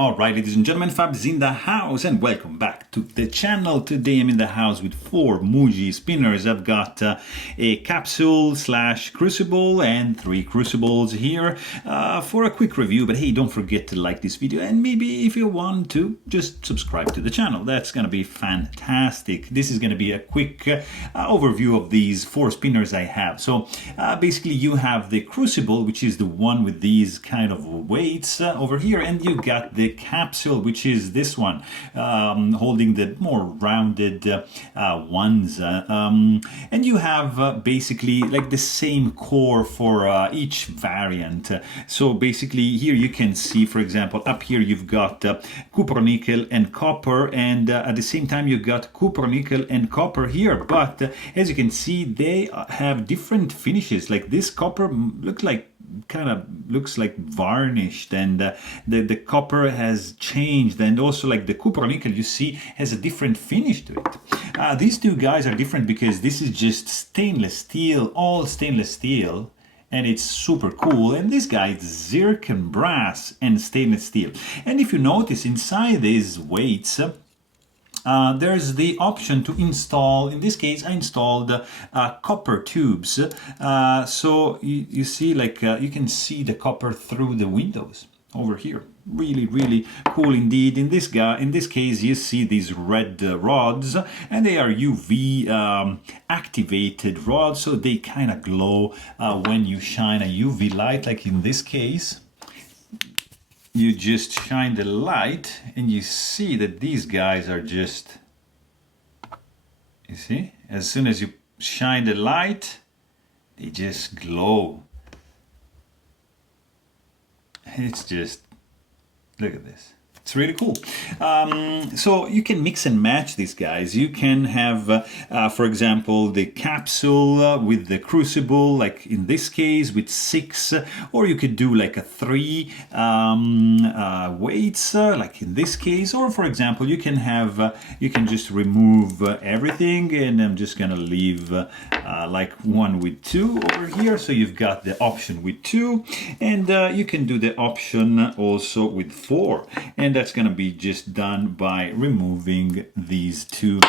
Alright, ladies and gentlemen, Fabs in the house, and welcome back to the channel. Today I'm in the house with 4 Muyi spinners. I've got a capsule / crucible and 3 crucibles here for a quick review. But hey, don't forget to like this video, and maybe if you want to, just subscribe to the channel. That's gonna be fantastic. This is gonna be a quick overview of these 4 spinners I have. So basically you have the crucible, which is the one with these kind of weights over here, and you got the capsule, which is this one, holding the more rounded ones, and you have basically like the same core for each variant. So basically here you can see, for example, up here you've got copper, nickel and copper, and at the same time you've got copper, nickel and copper here, but as you can see they have different finishes. Like this copper looks like varnished, and the copper has changed, and also like the copper nickel you see has a different finish to it. These two guys are different because this is just stainless steel, all stainless steel, and it's super cool. And this guy is zircon brass and stainless steel. And if you notice inside these weights, there's the option to install. In this case I installed copper tubes, so you see, like you can see the copper through the windows over here. Really cool indeed. In this case you see these red rods, and they are UV activated rods, so they kind of glow when you shine a UV light. Like in this case you just shine the light and you see that these guys are just, you see, as soon as you shine the light they just glow. It's just, look at this. It's really cool. So you can mix and match these guys. You can have, for example, the capsule with the crucible, like in this case with 6, or you could do like a 3 weights, like in this case, or for example, you can have, you can just remove everything, and I'm just gonna leave like one with 2 over here. So you've got the option with 2, and you can do the option also with 4, and that's going to be just done by removing these 2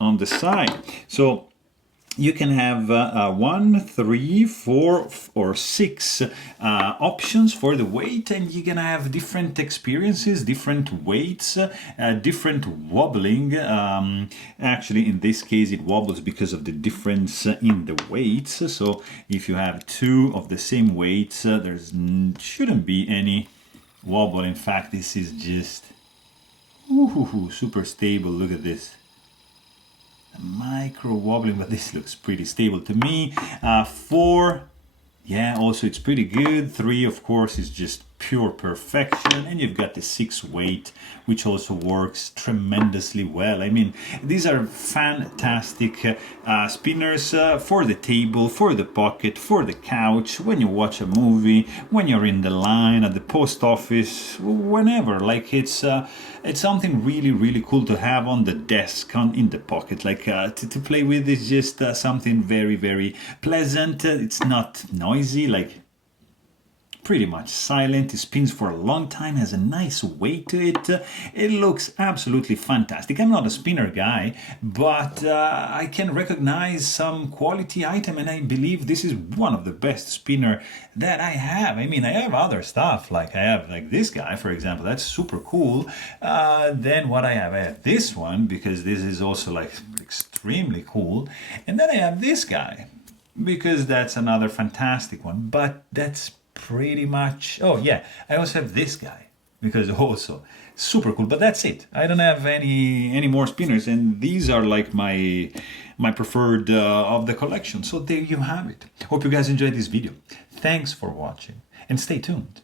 on the side. So you can have 1, 3, 4 or 6 options for the weight, and you're gonna have different experiences, different weights, different wobbling. Actually in this case it wobbles because of the difference in the weights. So if you have 2 of the same weights, there shouldn't be any wobble. In fact, this is just super stable. Look at this, micro wobbling, but this looks pretty stable to me. 4, yeah, also it's pretty good. 3, of course, is just pure perfection, and you've got the 6 weight, which also works tremendously well. I mean, these are fantastic spinners for the table, for the pocket, for the couch, when you watch a movie, when you're in the line at the post office, whenever. Like it's something really cool to have on the desk, in the pocket, like to play with. Is just something very pleasant. It's not noisy, like pretty much silent. It spins for a long time, has a nice weight to it. It looks absolutely fantastic. I'm not a spinner guy, but I can recognize some quality item, and I believe this is one of the best spinner that I have. I mean, I have other stuff, like I have like this guy, for example. That's super cool. Then what I have this one, because this is also like extremely cool. And then I have this guy, because that's another fantastic one. But that's pretty much, oh yeah, I also have this guy, because also super cool. But that's it. I don't have any more spinners, and these are like my preferred of the collection. So there you have it. Hope you guys enjoyed this video. Thanks for watching, and stay tuned.